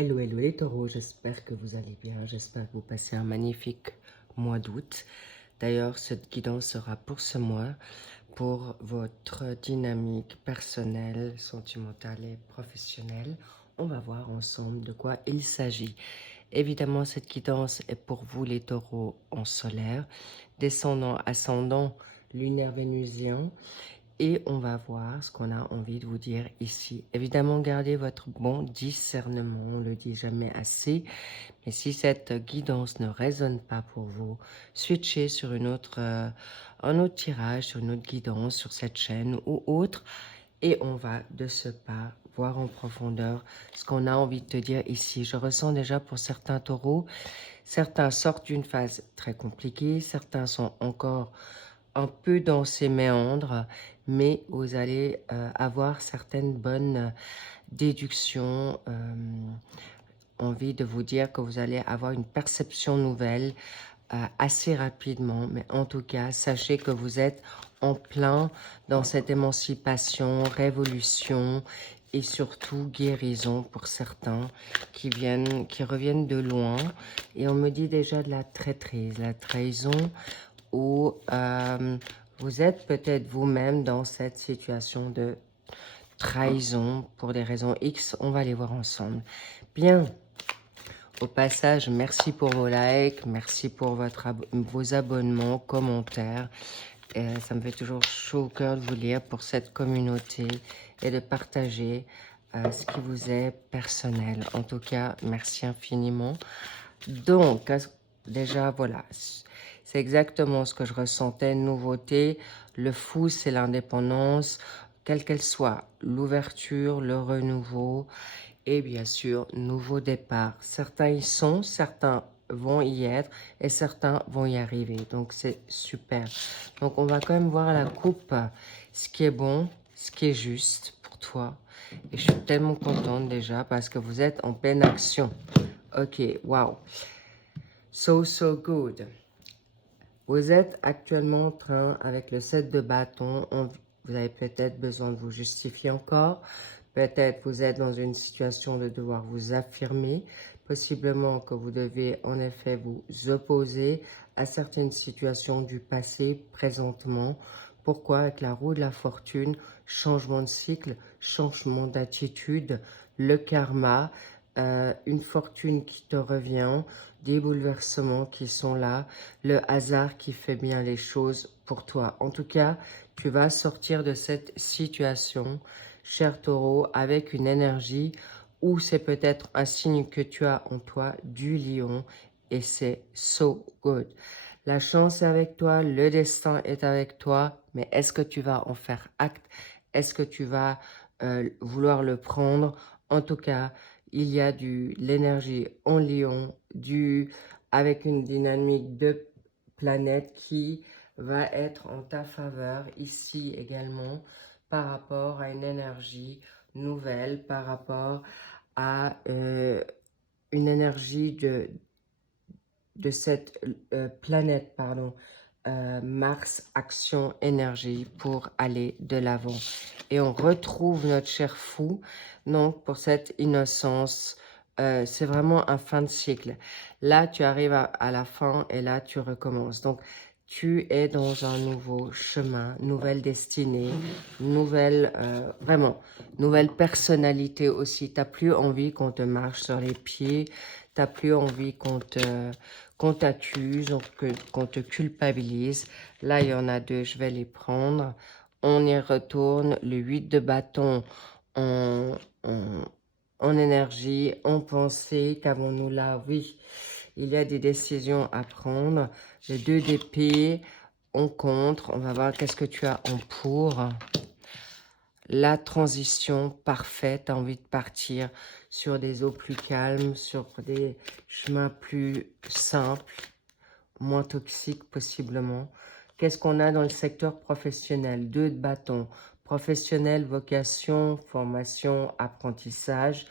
Hello, hello les taureaux, j'espère que vous allez bien, j'espère que vous passez un magnifique mois d'août. D'ailleurs, cette guidance sera pour ce mois, pour votre dynamique personnelle, sentimentale et professionnelle. On va voir ensemble de quoi il s'agit. Évidemment, cette guidance est pour vous les taureaux en solaire, descendant, ascendant, lunaire vénusien. Et on va voir ce qu'on a envie de vous dire ici. Évidemment, gardez votre bon discernement, on ne le dit jamais assez. Mais si cette guidance ne résonne pas pour vous, switchez sur un autre tirage, sur une autre guidance, sur cette chaîne ou autre. Et on va de ce pas voir en profondeur ce qu'on a envie de te dire ici. Je ressens déjà pour certains taureaux, certains sortent d'une phase très compliquée, certains sont encore un peu dans ces méandres, mais vous allez avoir certaines bonnes déductions. Envie de vous dire que vous allez avoir une perception nouvelle assez rapidement, mais en tout cas, sachez que vous êtes en plein dans cette émancipation, révolution et surtout guérison pour certains qui reviennent de loin. Et on me dit déjà de la traîtrise, la trahison, ou vous êtes peut-être vous-même dans cette situation de trahison pour des raisons X. On va les voir ensemble. Bien. Au passage, merci pour vos likes, merci pour vos abonnements, commentaires. Ça me fait toujours chaud au cœur de vous lire pour cette communauté et de partager ce qui vous est personnel. En tout cas, merci infiniment. Donc, déjà, voilà, c'est exactement ce que je ressentais, nouveauté. Le fou, c'est l'indépendance, quelle qu'elle soit, l'ouverture, le renouveau et bien sûr, nouveau départ. Certains y sont, certains vont y être et certains vont y arriver. Donc, c'est super. Donc, on va quand même voir à la coupe ce qui est bon, ce qui est juste pour toi. Et je suis tellement contente déjà parce que vous êtes en pleine action. Ok, wow. So, so good. Vous êtes actuellement en train, avec le 7 de bâton, vous avez peut-être besoin de vous justifier encore. Peut-être vous êtes dans une situation de devoir vous affirmer. Possiblement que vous devez en effet vous opposer à certaines situations du passé présentement. Pourquoi? Avec la roue de la fortune, changement de cycle, changement d'attitude, le karma, une fortune qui te revient, des bouleversements qui sont là, le hasard qui fait bien les choses pour toi. En tout cas, tu vas sortir de cette situation, cher taureau, avec une énergie où c'est peut-être un signe que tu as en toi du lion et c'est so good. La chance est avec toi, le destin est avec toi, mais est-ce que tu vas en faire acte? Est-ce que tu vas vouloir le prendre? En tout cas, il y a l'énergie en lion, avec une dynamique de planète qui va être en ta faveur ici également par rapport à une énergie nouvelle, par rapport à une énergie de cette planète, pardon, Mars, action, énergie pour aller de l'avant. Et on retrouve notre cher fou, donc pour cette innocence, c'est vraiment un fin de cycle. Là, tu arrives à la fin et là, tu recommences. Donc, tu es dans un nouveau chemin, nouvelle destinée, vraiment, nouvelle personnalité aussi. Tu n'as plus envie qu'on te marche sur les pieds, tu n'as plus envie qu'on t'accuse, qu'on te culpabilise. Là, il y en a deux, je vais les prendre. On y retourne, le 8 de bâton en, en, en énergie, en pensée. Qu'avons-nous là? Oui, il y a des décisions à prendre. Le 2 d'épée, on contre. On va voir qu'est-ce que tu as en pour. La transition parfaite, tu as envie de partir sur des eaux plus calmes, sur des chemins plus simples, moins toxiques possiblement. Qu'est-ce qu'on a dans le secteur professionnel? 2 de bâton, professionnel, vocation, formation, apprentissage,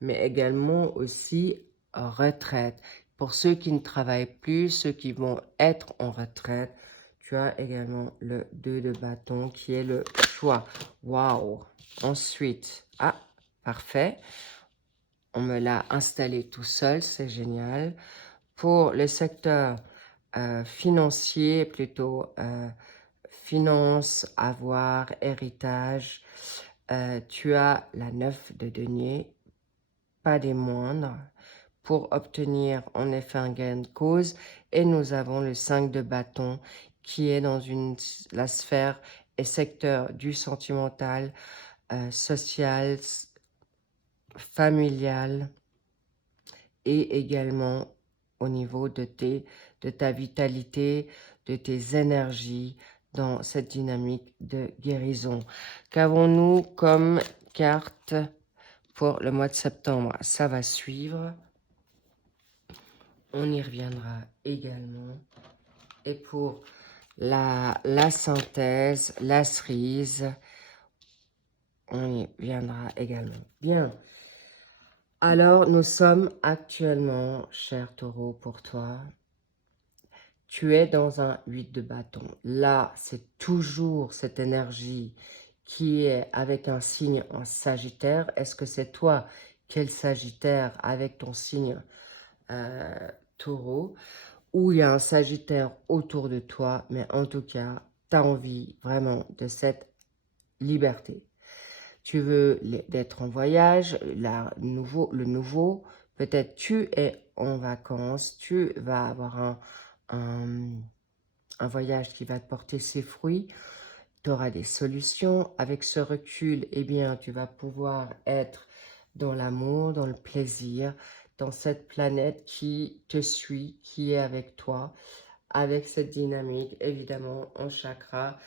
mais également aussi retraite. Pour ceux qui ne travaillent plus, ceux qui vont être en retraite, tu as également le 2 de bâton qui est le choix. Waouh! Ensuite, parfait. on me l'a installé tout seul, c'est génial. Pour le secteur financier, plutôt finance, avoir, héritage, tu as la 9 de denier, pas des moindres, pour obtenir en effet un gain de cause. Et nous avons le 5 de bâton qui est dans la sphère et secteur du sentimental, social, familial et également au niveau de ta vitalité, de tes énergies dans cette dynamique de guérison. Qu'avons-nous comme carte pour le mois de septembre? Ça va suivre. On y reviendra également. Et pour la synthèse, la cerise, on y viendra également. Bien. Alors, nous sommes actuellement, cher taureau, pour toi. Tu es dans un 8 de bâton. Là, c'est toujours cette énergie qui est avec un signe en Sagittaire. Est-ce que c'est toi qui es le Sagittaire avec ton signe taureau? Ou il y a un Sagittaire autour de toi, mais en tout cas, tu as envie vraiment de cette liberté. Tu veux d'être en voyage, le nouveau, peut-être tu es en vacances, tu vas avoir un voyage qui va te porter ses fruits, tu auras des solutions. Avec ce recul, eh bien, tu vas pouvoir être dans l'amour, dans le plaisir, dans cette planète qui te suit, qui est avec toi, avec cette dynamique, évidemment, en chakra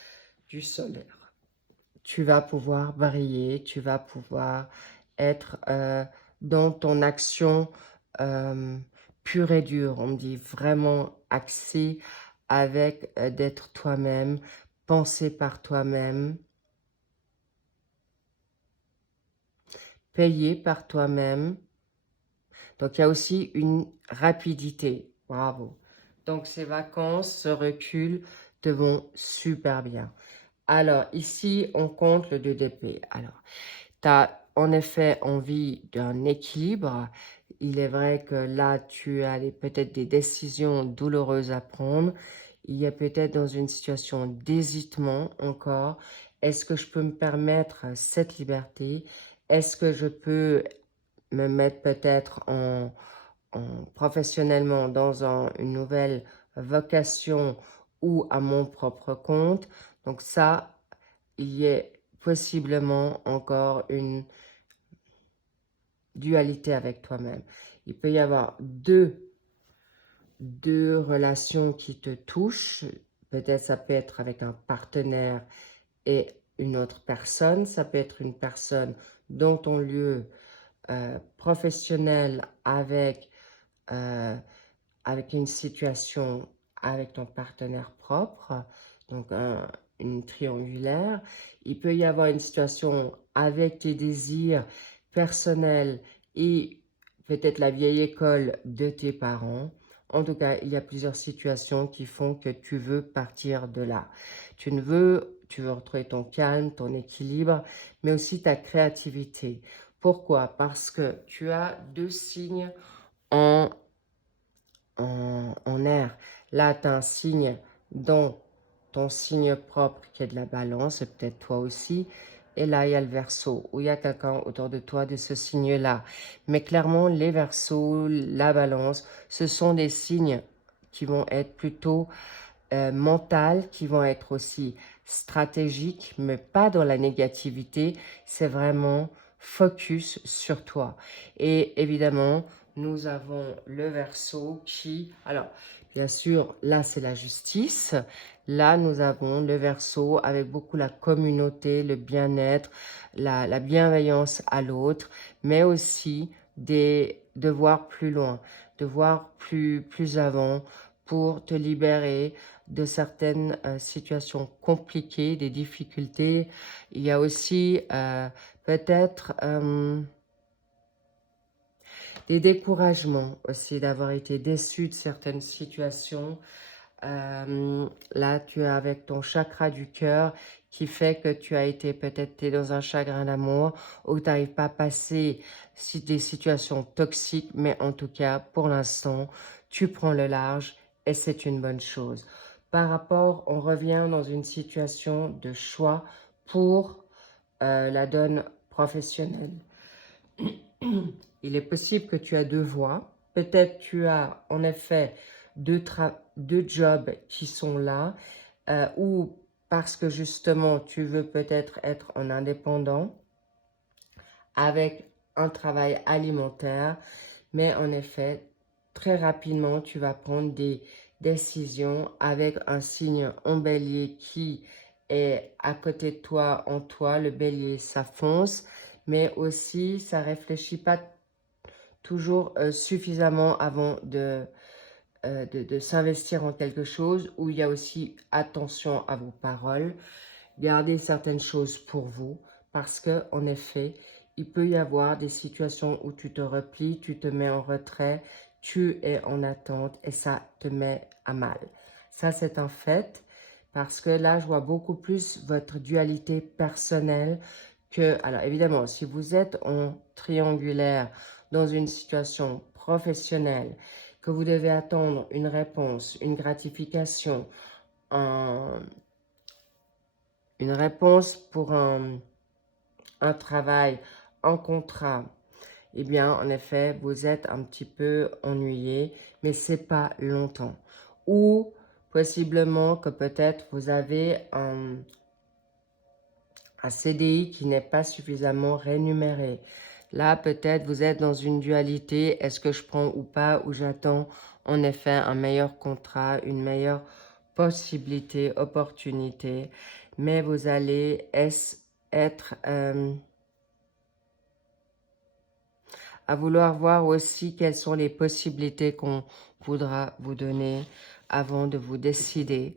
du solaire. Tu vas pouvoir briller, tu vas pouvoir être dans ton action pure et dure. On me dit vraiment axé avec d'être toi-même, penser par toi-même, payer par toi-même. Donc, il y a aussi une rapidité. Bravo. Donc, ces vacances, ce recul te vont super bien. Alors, ici, on compte le 2 d'épée. Alors, tu as en effet envie d'un équilibre. Il est vrai que là, tu as peut-être des décisions douloureuses à prendre. Il y a peut-être dans une situation d'hésitement encore. Est-ce que je peux me permettre cette liberté? Est-ce que je peux me mettre peut-être professionnellement dans une nouvelle vocation ou à mon propre compte? Donc ça, il y a possiblement encore une dualité avec toi-même. Il peut y avoir deux relations qui te touchent. Peut-être ça peut être avec un partenaire et une autre personne. Ça peut être une personne dans ton lieu professionnel avec une situation avec ton partenaire propre, donc une triangulaire. Il peut y avoir une situation avec tes désirs personnels et peut-être la vieille école de tes parents. En tout cas, il y a plusieurs situations qui font que tu veux partir de là. Tu veux retrouver ton calme, ton équilibre, mais aussi ta créativité. Pourquoi? Parce que tu as deux signes en air. Là, tu as un signe dans ton signe propre qui est de la balance, et peut-être toi aussi. Et là, il y a le Verseau, où il y a quelqu'un autour de toi de ce signe-là. Mais clairement, les Verseaux, la balance, ce sont des signes qui vont être plutôt mentaux, qui vont être aussi stratégiques, mais pas dans la négativité. C'est vraiment focus sur toi. Et évidemment, nous avons le Verseau qui... Alors, bien sûr, là, c'est la justice. Là, nous avons le Verseau avec beaucoup la communauté, le bien-être, la bienveillance à l'autre, mais aussi de voir plus loin, de voir plus avant pour te libérer de certaines situations compliquées, des difficultés. Il y a aussi peut-être des découragements aussi, d'avoir été déçu de certaines situations. Là, tu es avec ton chakra du cœur qui fait que tu as été peut-être t'es dans un chagrin d'amour ou tu n'arrives pas à passer des situations toxiques, mais en tout cas, pour l'instant, tu prends le large et c'est une bonne chose. Par rapport, on revient dans une situation de choix pour la donne professionnelle. Il est possible que tu as deux voies. Peut-être tu as en effet deux jobs qui sont là ou parce que justement tu veux peut-être être en indépendant avec un travail alimentaire. Mais en effet, très rapidement, tu vas prendre des décisions avec un signe en bélier qui est à côté de toi, en toi. Le bélier, ça fonce, mais aussi, ça réfléchit pas toujours suffisamment avant de s'investir en quelque chose, où il y a aussi attention à vos paroles. Gardez certaines choses pour vous, parce que en effet, il peut y avoir des situations où tu te replies, tu te mets en retrait, tu es en attente et ça te met à mal. Ça, c'est un fait, parce que là, je vois beaucoup plus votre dualité personnelle que... Alors, évidemment, si vous êtes en triangulaire dans une situation professionnelle, que vous devez attendre une réponse, une gratification, une réponse pour un travail, un contrat, eh bien, en effet, vous êtes un petit peu ennuyé, mais c'est pas longtemps. Ou possiblement que peut-être vous avez un CDI qui n'est pas suffisamment rémunéré. Là, peut-être vous êtes dans une dualité, est-ce que je prends ou pas, ou j'attends en effet un meilleur contrat, une meilleure possibilité, opportunité, mais vous allez être à vouloir voir aussi quelles sont les possibilités qu'on voudra vous donner avant de vous décider.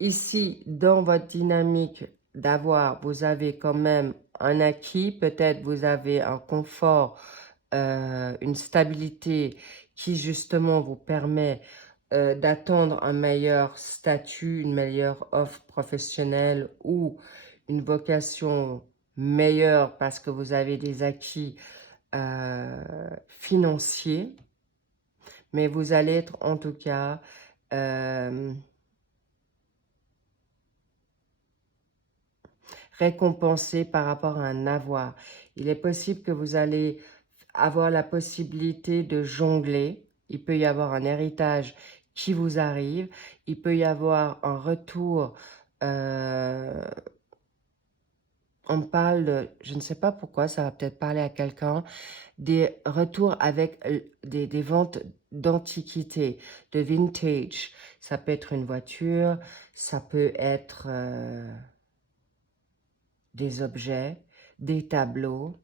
Ici, dans votre dynamique d'avoir, vous avez quand même un acquis, peut-être vous avez un confort, une stabilité qui justement vous permet d'attendre un meilleur statut, une meilleure offre professionnelle ou une vocation meilleure parce que vous avez des acquis financiers, mais vous allez être en tout cas récompensé par rapport à un avoir. Il est possible que vous allez avoir la possibilité de jongler. Il peut y avoir un héritage qui vous arrive. Il peut y avoir un retour. On parle de, je ne sais pas pourquoi, ça va peut-être parler à quelqu'un, des retours avec des ventes d'antiquité, de vintage. Ça peut être une voiture, ça peut être des objets, des tableaux.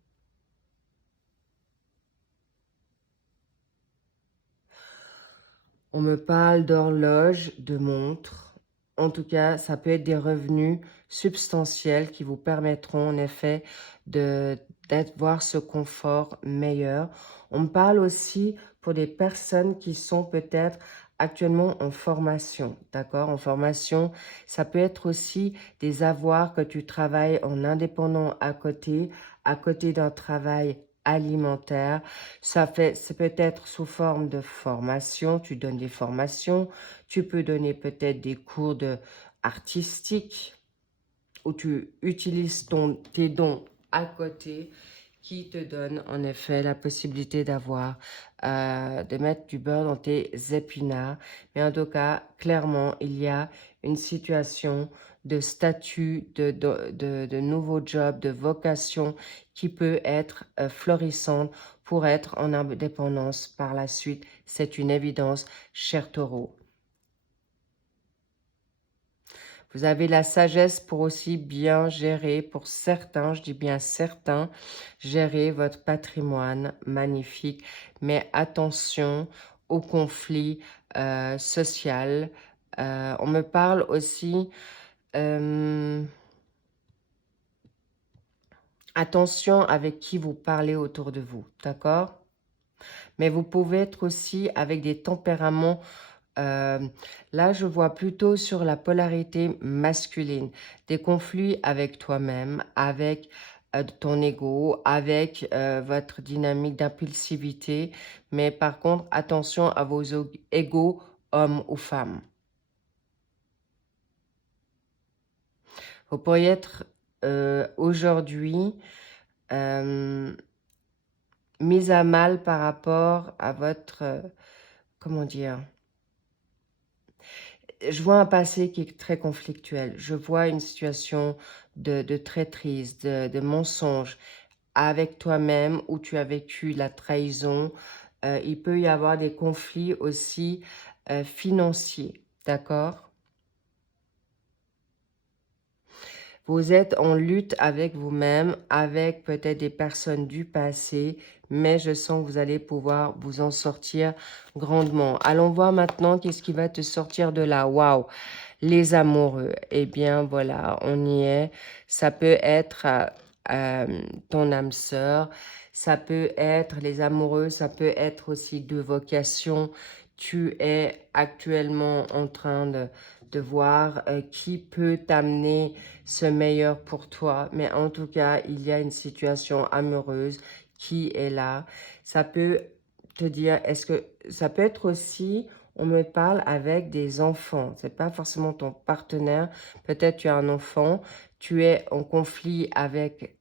On me parle d'horloge, de montre. En tout cas, ça peut être des revenus substantiels qui vous permettront en effet d'avoir ce confort meilleur. On me parle aussi pour des personnes qui sont peut-être actuellement en formation, d'accord? En formation, ça peut être aussi des avoirs que tu travailles en indépendant à côté d'un travail alimentaire. C'est peut-être sous forme de formation, tu donnes des formations, tu peux donner peut-être des cours artistiques où tu utilises tes dons à côté qui te donnent en effet la possibilité de mettre du beurre dans tes épinards. Mais en tout cas, clairement, il y a une situation de statut, de nouveau job, de vocation qui peut être florissante pour être en indépendance par la suite. C'est une évidence, cher taureau. Vous avez la sagesse pour aussi bien gérer, pour certains, je dis bien certains, gérer votre patrimoine magnifique. Mais attention au conflit social. On me parle aussi... attention avec qui vous parlez autour de vous, d'accord? Mais vous pouvez être aussi avec des tempéraments Là, je vois plutôt sur la polarité masculine, des conflits avec toi-même, avec ton ego, avec votre dynamique d'impulsivité. Mais par contre, attention à vos égos, hommes ou femmes. Vous pourriez être aujourd'hui mise à mal par rapport à votre, comment dire, je vois un passé qui est très conflictuel. Je vois une situation de traîtrise, de mensonge avec toi-même où tu as vécu la trahison. Il peut y avoir des conflits aussi financiers, d'accord? Vous êtes en lutte avec vous-même, avec peut-être des personnes du passé, mais je sens que vous allez pouvoir vous en sortir grandement. Allons voir maintenant qu'est-ce qui va te sortir de là. Waouh! Les amoureux. Eh bien, voilà, on y est. Ça peut être ton âme sœur, ça peut être les amoureux, ça peut être aussi de vocation. Tu es actuellement en train de voir qui peut t'amener ce meilleur pour toi. Mais en tout cas, il y a une situation amoureuse qui est là. Ça peut te dire, est-ce que ça peut être aussi, on me parle avec des enfants. C'est pas forcément ton partenaire. Peut-être tu as un enfant, tu es en conflit avec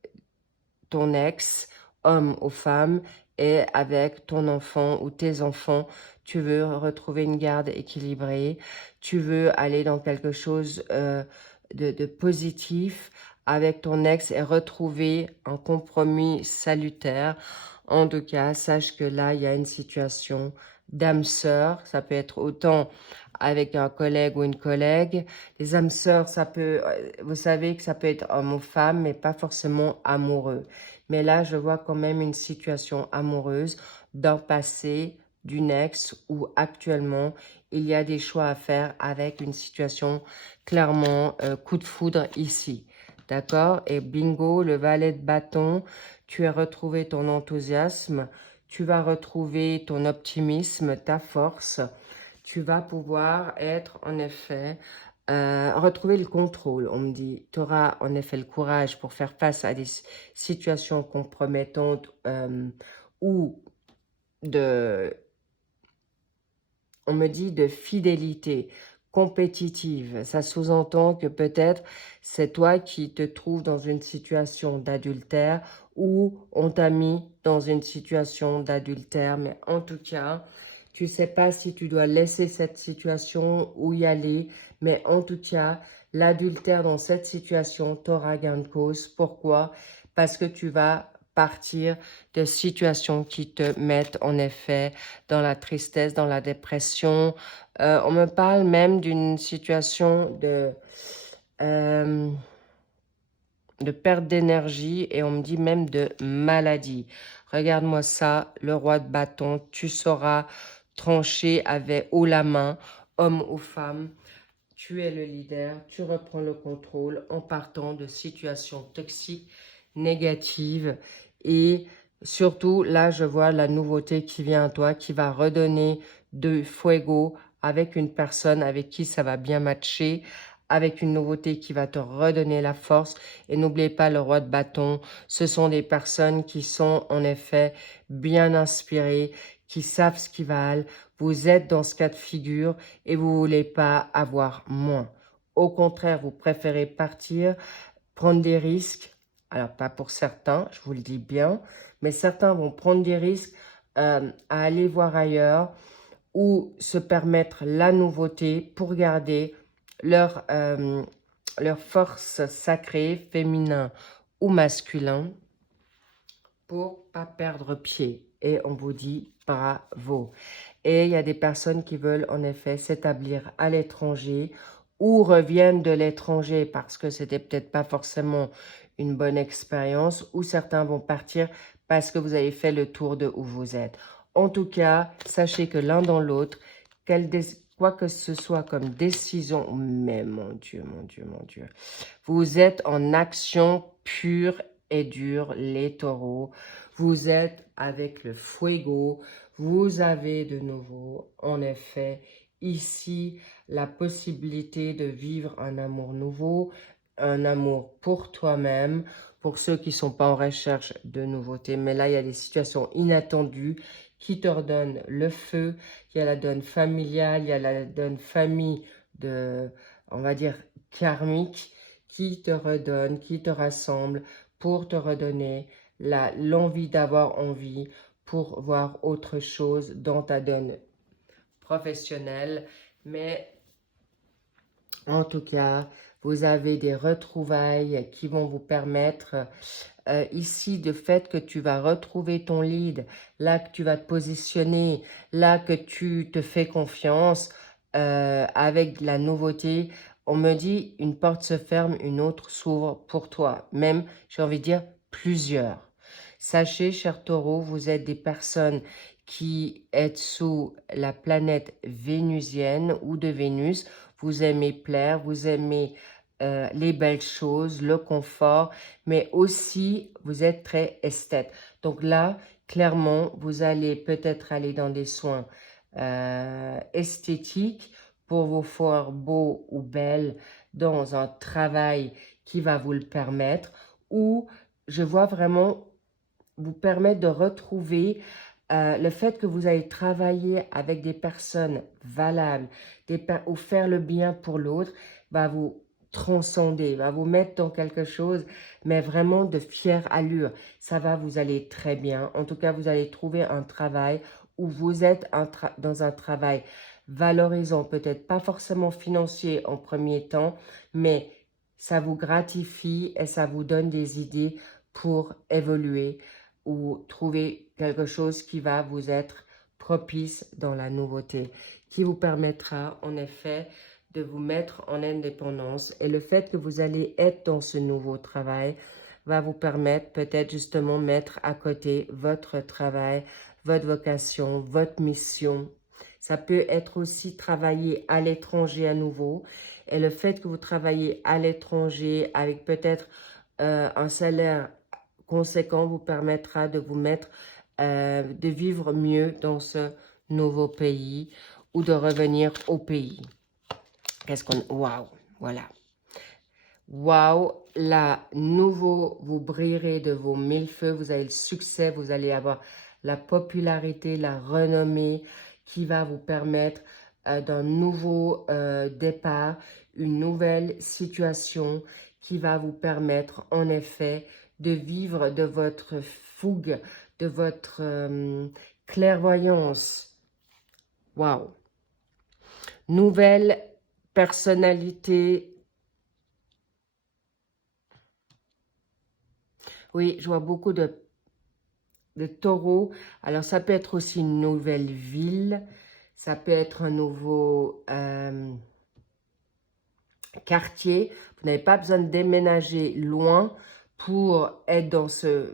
ton ex, homme ou femme, et avec ton enfant ou tes enfants, tu veux retrouver une garde équilibrée, tu veux aller dans quelque chose de positif avec ton ex et retrouver un compromis salutaire. En tout cas, sache que là, il y a une situation d'âme sœur. Ça peut être autant avec un collègue ou une collègue. Les âmes sœurs, ça peut, vous savez que ça peut être homme ou femme, mais pas forcément amoureux. Mais là, je vois quand même une situation amoureuse d'un passé, d'une ex, où actuellement, il y a des choix à faire avec une situation clairement coup de foudre ici. D'accord? Et bingo, le valet de bâton, tu as retrouvé ton enthousiasme, tu vas retrouver ton optimisme, ta force. Tu vas pouvoir être en effet retrouver le contrôle, on me dit. Tu auras en effet le courage pour faire face à des situations compromettantes ou de, on me dit de fidélité compétitive. Ça sous-entend que peut-être c'est toi qui te trouves dans une situation d'adultère ou on t'a mis dans une situation d'adultère. Mais en tout cas, tu ne sais pas si tu dois laisser cette situation ou y aller. Mais en tout cas, l'adultère dans cette situation t'aura gain de cause. Pourquoi? Parce que tu vas partir de situations qui te mettent en effet dans la tristesse, dans la dépression. On me parle même d'une situation de perte d'énergie et on me dit même de maladie. Regarde-moi ça, le roi de bâton, tu sauras trancher avec haut la main, homme ou femme. Tu es le leader, tu reprends le contrôle en partant de situations toxiques, négatives et surtout, là, je vois la nouveauté qui vient à toi, qui va redonner de fuego avec une personne avec qui ça va bien matcher, avec une nouveauté qui va te redonner la force. Et n'oubliez pas le roi de bâton, ce sont des personnes qui sont en effet bien inspirées, qui savent ce qu'ils valent. Vous êtes dans ce cas de figure et vous ne voulez pas avoir moins. Au contraire, vous préférez partir, prendre des risques. Alors, pas pour certains, je vous le dis bien, mais certains vont prendre des risques à aller voir ailleurs ou se permettre la nouveauté pour garder leur force sacrée, féminin ou masculin, pour pas perdre pied. Et on vous dit bravo. Et il y a des personnes qui veulent en effet s'établir à l'étranger ou reviennent de l'étranger parce que c'était peut-être pas forcément une bonne expérience, ou certains vont partir parce que vous avez fait le tour de où vous êtes. En tout cas, sachez que l'un dans l'autre, quoi que ce soit comme décision, mais mon Dieu, mon Dieu, mon Dieu, vous êtes en action pure et dure, les taureaux. Vous êtes avec le fuego. Vous avez de nouveau, en effet, ici la possibilité de vivre un amour nouveau, un amour pour toi-même, pour ceux qui ne sont pas en recherche de nouveautés. Mais là, il y a des situations inattendues qui te redonnent le feu. Il y a la donne familiale, il y a la donne famille de, on va dire, karmique, qui te redonne, qui te rassemble pour te redonner l'envie d'avoir envie, pour voir autre chose dans ta donne professionnelle. Mais en tout cas, vous avez des retrouvailles qui vont vous permettre ici de fait que tu vas retrouver ton lead, là que tu vas te positionner, là que tu te fais confiance avec la nouveauté. On me dit une porte se ferme, une autre s'ouvre pour toi. Même, j'ai envie de dire, plusieurs. Sachez, cher Taureau, vous êtes des personnes qui êtes sous la planète vénusienne ou de Vénus. Vous aimez plaire, vous aimez les belles choses, le confort, mais aussi vous êtes très esthète. Donc là, clairement, vous allez peut-être aller dans des soins esthétiques pour vous faire beau ou belle dans un travail qui va vous le permettre, ou je vois vraiment vous permettre de retrouver le fait que vous allez travailler avec des personnes valables ou faire le bien pour l'autre va vous transcender, va vous mettre dans quelque chose, mais vraiment de fière allure. Ça va, vous allez très bien. En tout cas, vous allez trouver un travail où vous êtes dans un travail valorisant, peut-être pas forcément financier en premier temps, mais ça vous gratifie et ça vous donne des idées pour évoluer ou trouver quelque chose qui va vous être propice dans la nouveauté, qui vous permettra en effet de vous mettre en indépendance. Et le fait que vous allez être dans ce nouveau travail va vous permettre peut-être justement mettre à côté votre travail, votre vocation, votre mission. Ça peut être aussi travailler à l'étranger à nouveau. Et le fait que vous travaillez à l'étranger avec peut-être un salaire conséquent vous permettra de vous mettre, de vivre mieux dans ce nouveau pays ou de revenir au pays. Qu'est-ce qu'on... Waouh, voilà. Waouh, là, nouveau, vous brillerez de vos mille feux, vous avez le succès, vous allez avoir la popularité, la renommée qui va vous permettre d'un nouveau départ, une nouvelle situation qui va vous permettre en effet de vivre de votre fougue, de votre clairvoyance. Waouh. Nouvelle personnalité. Oui, je vois beaucoup de taureaux. Alors, ça peut être aussi une nouvelle ville. Ça peut être un nouveau quartier. Vous n'avez pas besoin de déménager loin pour être dans ce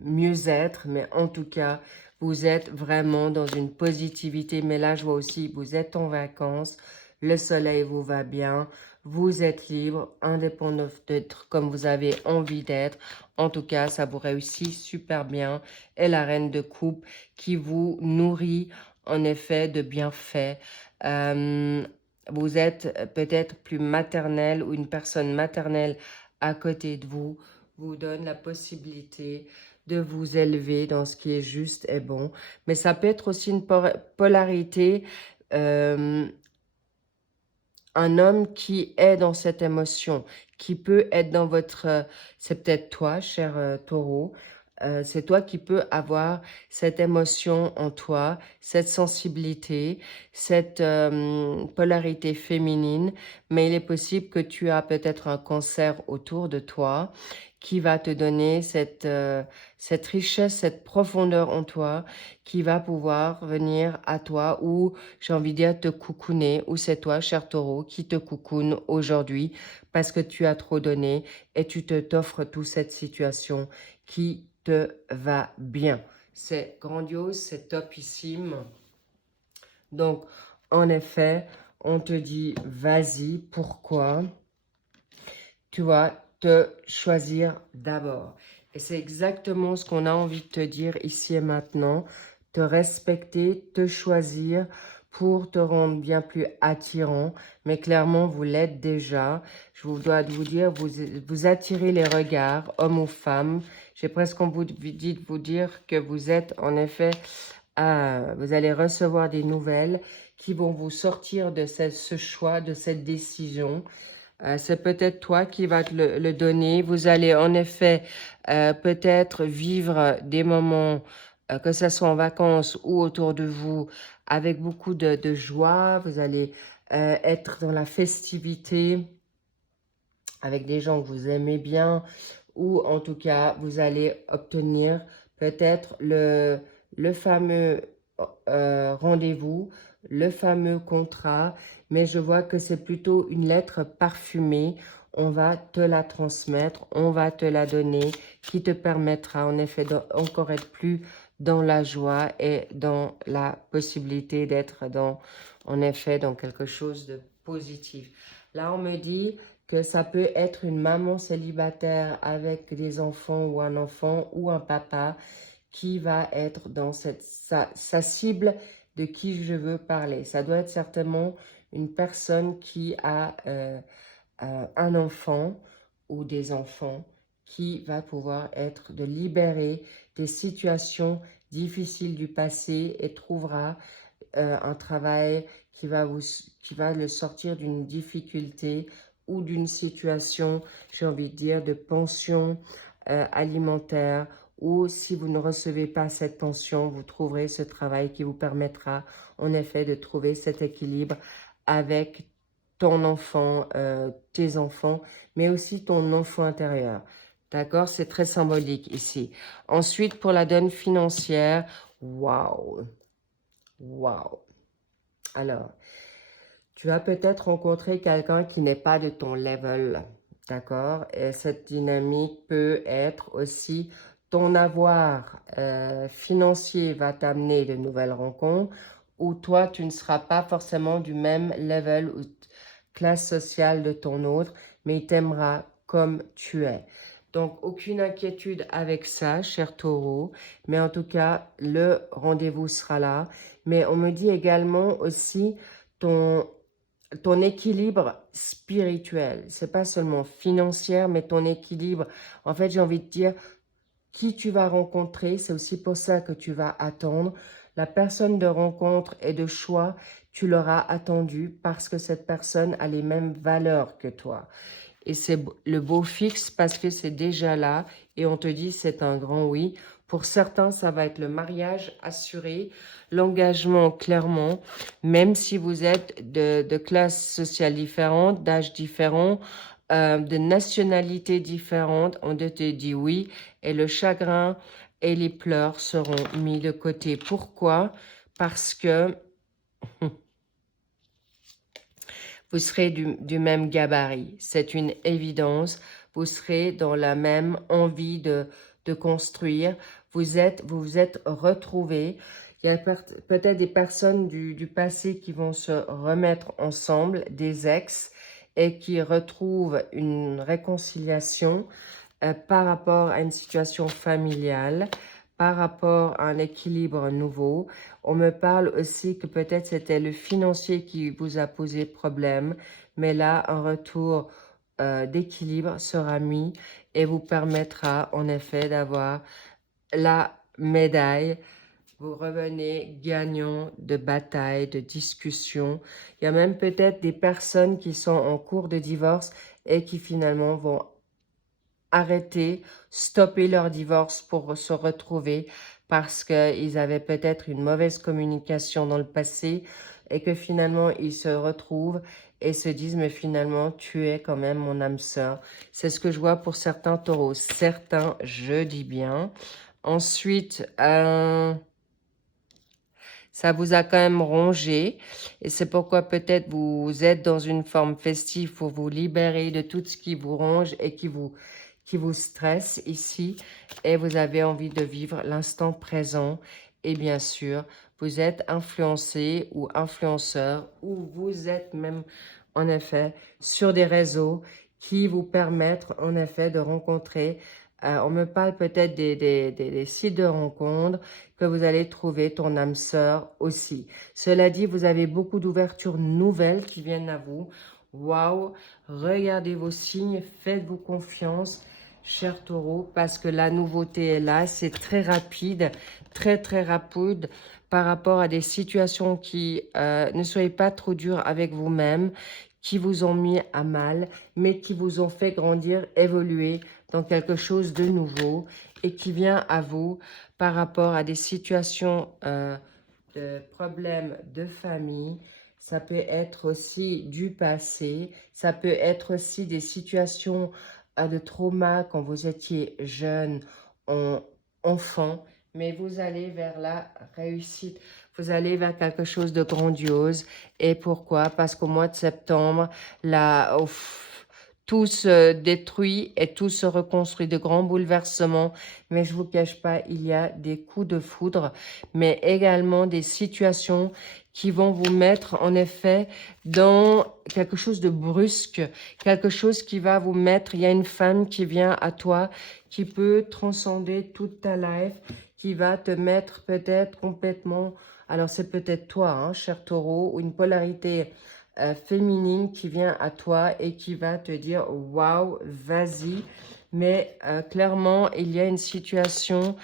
mieux-être. Mais en tout cas, vous êtes vraiment dans une positivité. Mais là, je vois aussi, vous êtes en vacances. Le soleil vous va bien. Vous êtes libre, indépendant d'être comme vous avez envie d'être. En tout cas, ça vous réussit super bien. Et la reine de coupe qui vous nourrit en effet de bienfaits. Vous êtes peut-être plus maternelle ou une personne maternelle à côté de vous donne la possibilité de vous élever dans ce qui est juste et bon. Mais ça peut être aussi une polarité, un homme qui est dans cette émotion, qui peut être dans votre... c'est peut-être toi, cher taureau, c'est toi qui peux avoir cette émotion en toi, cette sensibilité, cette polarité féminine, mais il est possible que tu as peut-être un cancer autour de toi qui va te donner cette richesse, cette profondeur en toi, qui va pouvoir venir à toi ou, j'ai envie de dire, te coucouner, ou c'est toi, cher taureau, qui te coucoune aujourd'hui parce que tu as trop donné et tu t'offres toute cette situation qui te va bien. C'est grandiose, c'est topissime. Donc, en effet, on te dit, vas-y, pourquoi? Tu vas te choisir d'abord. Et c'est exactement ce qu'on a envie de te dire ici et maintenant. Te respecter, te choisir pour te rendre bien plus attirant, mais clairement, vous l'êtes déjà. Je vous dois vous dire, vous attirez les regards, hommes ou femmes. J'ai presque envie de vous dire que vous êtes en effet, vous allez recevoir des nouvelles qui vont vous sortir de ce choix, de cette décision. C'est peut-être toi qui vas te le donner. Vous allez en effet peut-être vivre des moments, que ce soit en vacances ou autour de vous, avec beaucoup de joie. Vous allez être dans la festivité avec des gens que vous aimez bien, ou en tout cas, vous allez obtenir peut-être le fameux rendez-vous, le fameux contrat, mais je vois que c'est plutôt une lettre parfumée. On va te la transmettre, on va te la donner, qui te permettra en effet d'encore être plus dans la joie et dans la possibilité d'être en effet, dans quelque chose de positif. Là, on me dit que ça peut être une maman célibataire avec des enfants ou un papa qui va être dans sa cible de qui je veux parler. Ça doit être certainement une personne qui a un enfant ou des enfants qui va pouvoir être de libérer des situations difficiles du passé et trouvera un travail qui va le sortir d'une difficulté ou d'une situation, j'ai envie de dire, de pension alimentaire, ou si vous ne recevez pas cette pension, vous trouverez ce travail qui vous permettra en effet de trouver cet équilibre avec ton enfant, tes enfants, mais aussi ton enfant intérieur. D'accord? C'est très symbolique ici. Ensuite, pour la donne financière, waouh! Waouh! Alors, tu vas peut-être rencontrer quelqu'un qui n'est pas de ton level, d'accord? Et cette dynamique peut être aussi ton avoir financier va t'amener de nouvelles rencontres, ou toi, tu ne seras pas forcément du même level ou classe sociale de ton autre, mais il t'aimera comme tu es. Donc, aucune inquiétude avec ça, cher taureau, mais en tout cas, le rendez-vous sera là. Mais on me dit également aussi ton équilibre spirituel. C'est pas seulement financier, mais ton équilibre. En fait, j'ai envie de dire, qui tu vas rencontrer, c'est aussi pour ça que tu vas attendre. La personne de rencontre et de choix, tu l'auras attendu parce que cette personne a les mêmes valeurs que toi. Et c'est le beau fixe parce que c'est déjà là et on te dit c'est un grand oui. Pour certains, ça va être le mariage assuré, l'engagement clairement, même si vous êtes de classes sociales différentes, d'âges différents, de nationalités différentes, on te dit oui et le chagrin et les pleurs seront mis de côté. Pourquoi? Parce que vous serez du même gabarit, c'est une évidence. Vous serez dans la même envie de construire. Vous vous êtes retrouvés. Il y a peut-être des personnes du passé qui vont se remettre ensemble, des ex, et qui retrouvent une réconciliation par rapport à une situation familiale, par rapport à un équilibre nouveau. On me parle aussi que peut-être c'était le financier qui vous a posé problème, mais là, un retour d'équilibre sera mis et vous permettra en effet d'avoir la médaille. Vous revenez gagnant de bataille, de discussion. Il y a même peut-être des personnes qui sont en cours de divorce et qui finalement vont arrêter, stopper leur divorce pour se retrouver parce qu'ils avaient peut-être une mauvaise communication dans le passé et que finalement ils se retrouvent et se disent mais finalement tu es quand même mon âme sœur. C'est ce que je vois pour certains taureaux, certains je dis bien. Ensuite, ça vous a quand même rongé et c'est pourquoi peut-être vous êtes dans une forme festive pour vous libérer de tout ce qui vous ronge et qui vous stresse ici et vous avez envie de vivre l'instant présent et bien sûr, vous êtes influencé ou influenceur ou vous êtes même en effet sur des réseaux qui vous permettent en effet de rencontrer On me parle peut-être des sites de rencontres que vous allez trouver ton âme sœur aussi. Cela dit, vous avez beaucoup d'ouvertures nouvelles qui viennent à vous. Waouh! Regardez vos signes, faites-vous confiance, cher taureau, parce que la nouveauté est là. C'est très rapide, très rapide par rapport à des situations qui ne soyez pas trop dures avec vous-même, qui vous ont mis à mal, mais qui vous ont fait grandir, évoluer dans quelque chose de nouveau et qui vient à vous par rapport à des situations de problèmes de famille. Ça peut être aussi du passé, ça peut être aussi des situations de trauma quand vous étiez jeune, enfant, mais vous allez vers la réussite, vous allez vers quelque chose de grandiose. Et pourquoi? Parce qu'au mois de septembre, tout se détruit et tout se reconstruit, de grands bouleversements. Mais je ne vous cache pas, il y a des coups de foudre, mais également des situations qui vont vous mettre en effet dans quelque chose de brusque, quelque chose qui va vous mettre, il y a une femme qui vient à toi, qui peut transcender toute ta life, qui va te mettre peut-être complètement, alors c'est peut-être toi, hein, cher taureau, ou une polarité féminine qui vient à toi et qui va te dire « Waouh, vas-y ». Mais clairement, il y a une situation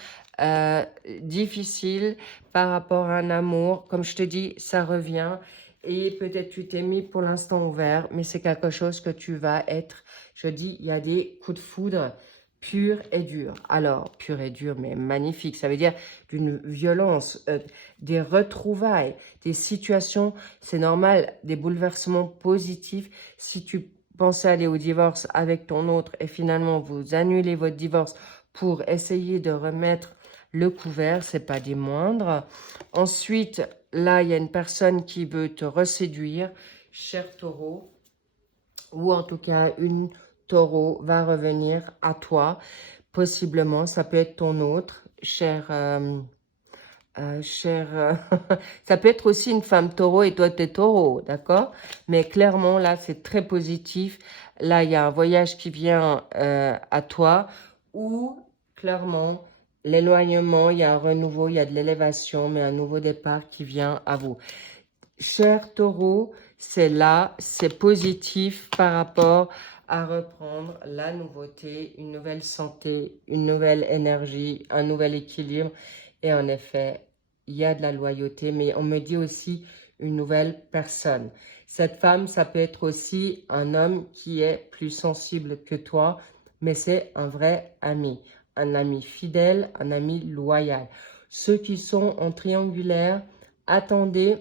difficile par rapport à un amour. Comme je te dis, ça revient. Et peut-être tu t'es mis pour l'instant ouvert, mais c'est quelque chose que tu vas être. Je dis, il y a des coups de foudre pur et dur. Alors, pur et dur, mais magnifique. Ça veut dire d'une violence, des retrouvailles, des situations, c'est normal, des bouleversements positifs. Si tu pensais aller au divorce avec ton autre et finalement vous annulez votre divorce pour essayer de remettre le couvert, c'est pas des moindres. Ensuite, là, il y a une personne qui veut te reséduire, cher taureau, ou en tout cas une taureau va revenir à toi. Possiblement, ça peut être ton autre, ça peut être aussi une femme taureau et toi, tu es taureau, d'accord? Mais clairement, là, c'est très positif. Là, il y a un voyage qui vient à toi ou, clairement, l'éloignement, il y a un renouveau, il y a de l'élévation, mais un nouveau départ qui vient à vous. Cher taureau, c'est là, c'est positif par rapport à reprendre la nouveauté, une nouvelle santé, une nouvelle énergie, un nouvel équilibre. Et en effet, il y a de la loyauté, mais on me dit aussi une nouvelle personne. Cette femme, ça peut être aussi un homme qui est plus sensible que toi, mais c'est un vrai ami, un ami fidèle, un ami loyal. Ceux qui sont en triangulaire, attendez,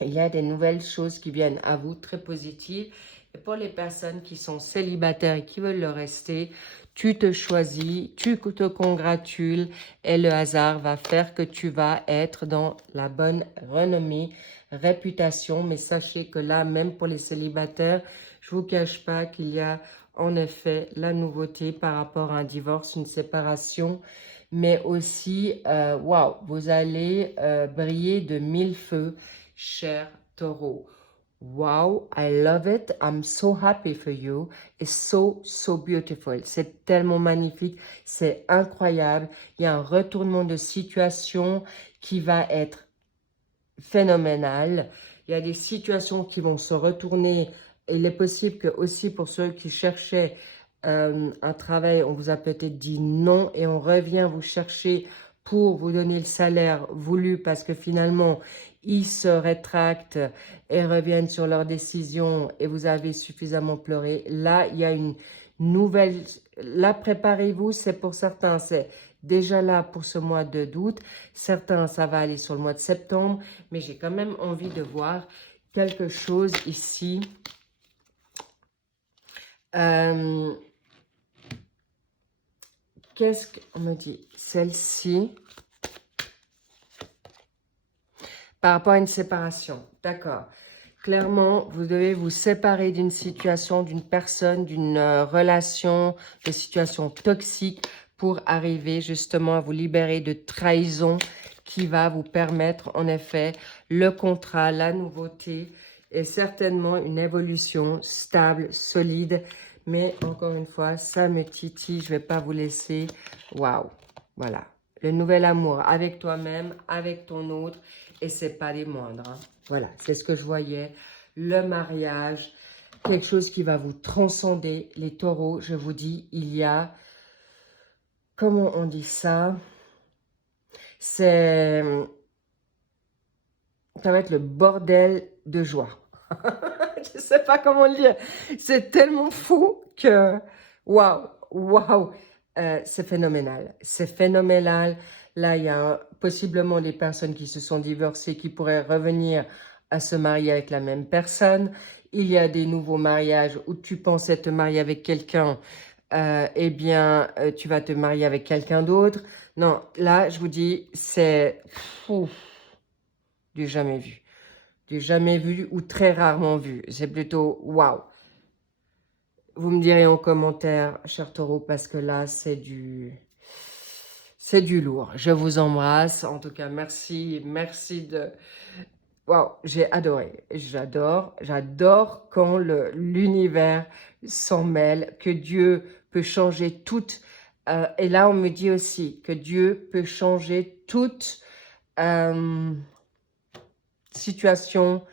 il y a des nouvelles choses qui viennent à vous, très positives. Et pour les personnes qui sont célibataires et qui veulent le rester, tu te choisis, tu te congratules et le hasard va faire que tu vas être dans la bonne renommée, réputation. Mais sachez que là, même pour les célibataires, je ne vous cache pas qu'il y a en effet la nouveauté par rapport à un divorce, une séparation. Mais aussi, waouh, vous allez briller de mille feux, cher taureau. Wow, I love it. I'm so happy for you. It's so beautiful. C'est tellement magnifique. C'est incroyable. Il y a un retournement de situation qui va être phénoménal. Il y a des situations qui vont se retourner. Il est possible que aussi pour ceux qui cherchaient un travail, on vous a peut-être dit non et on revient vous chercher pour vous donner le salaire voulu parce que finalement, ils se rétractent et reviennent sur leur décision et vous avez suffisamment pleuré. Là, il y a une nouvelle... Là, préparez-vous, c'est pour certains, c'est déjà là pour ce mois d'août. Certains, ça va aller sur le mois de septembre, mais j'ai quand même envie de voir quelque chose ici. Qu'est-ce qu'on me dit? Celle-ci, par rapport à une séparation. D'accord. Clairement, vous devez vous séparer d'une situation, d'une personne, d'une relation, de situation toxique pour arriver justement à vous libérer de trahison qui va vous permettre en effet le contrat, la nouveauté et certainement une évolution stable, solide. Mais encore une fois, ça me titille, je ne vais pas vous laisser. Waouh, voilà. Le nouvel amour avec toi-même, avec ton autre, et c'est pas les moindres. Hein. Voilà, c'est ce que je voyais. Le mariage, quelque chose qui va vous transcender. Les taureaux, je vous dis, il y a... Comment on dit ça? C'est... Ça va être le bordel de joie. Je sais pas comment le dire. C'est tellement fou que... Waouh, waouh. C'est phénoménal. C'est phénoménal. Là, il y a possiblement des personnes qui se sont divorcées qui pourraient revenir à se marier avec la même personne. Il y a des nouveaux mariages où tu pensais te marier avec quelqu'un, eh bien, tu vas te marier avec quelqu'un d'autre. Non, là, je vous dis, c'est du jamais vu. Du jamais vu ou très rarement vu. C'est plutôt waouh. Vous me direz en commentaire, cher taureau, parce que là, c'est du lourd. Je vous embrasse. En tout cas, merci de... Waouh, j'ai adoré. J'adore quand l'univers s'en mêle, que Dieu peut changer tout. Et là, on me dit aussi que Dieu peut changer toute situation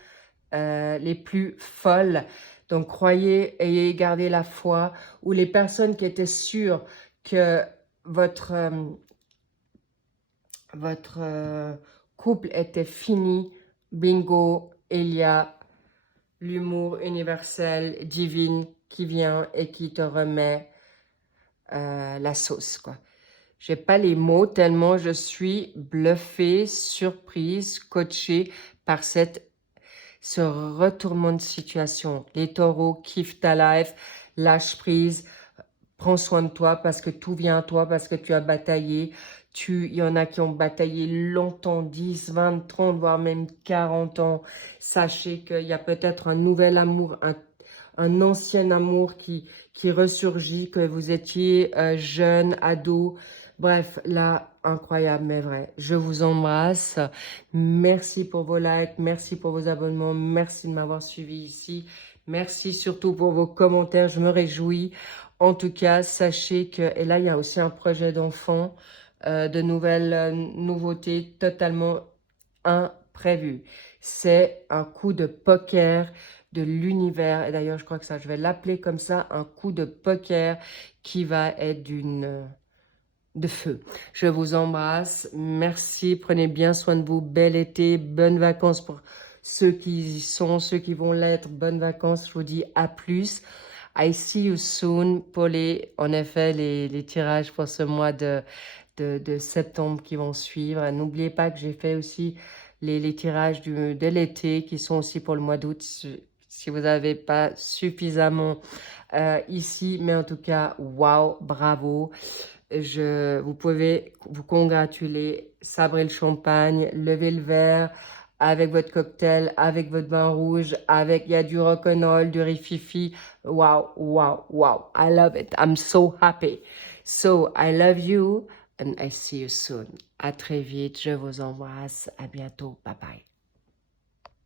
les plus folles. Donc, croyez, ayez gardé la foi. Ou les personnes qui étaient sûres que votre couple était fini, bingo, il y a l'humour universel, divine, qui vient et qui te remet la sauce, quoi. J'ai pas les mots tellement je suis bluffée, surprise, coachée par ce retournement de situation. Les taureaux, kiffe ta life, lâche prise, prends soin de toi parce que tout vient à toi, parce que tu as bataillé. Il y en a qui ont bataillé longtemps, 10, 20, 30, voire même 40 ans. Sachez qu'il y a peut-être un nouvel amour, un ancien amour qui ressurgit, que vous étiez jeune, ado. Bref, là, incroyable, mais vrai. Je vous embrasse. Merci pour vos likes, merci pour vos abonnements, merci de m'avoir suivi ici. Merci surtout pour vos commentaires, je me réjouis. En tout cas, sachez que... Et là, il y a aussi un projet d'enfant, de nouvelles nouveautés totalement imprévues. C'est un coup de poker de l'univers. Et d'ailleurs, je crois que ça, je vais l'appeler comme ça, un coup de poker qui va être de feu. Je vous embrasse. Merci. Prenez bien soin de vous. Bel été. Bonnes vacances pour ceux qui y sont, ceux qui vont l'être. Bonnes vacances. Je vous dis à plus. I see you soon pour en effet, les tirages pour ce mois de septembre qui vont suivre. N'oubliez pas que j'ai fait aussi les tirages de l'été qui sont aussi pour le mois d'août. Si vous n'avez pas suffisamment ici, mais en tout cas, waouh, bravo. Vous pouvez vous congratuler, sabrer le champagne, lever le verre avec votre cocktail, avec votre vin rouge, il y a du rock'n'roll, du rififi. Wow, wow, wow. I love it. I'm so happy. So, I love you and I see you soon. À très vite. Je vous embrasse. À bientôt. Bye bye.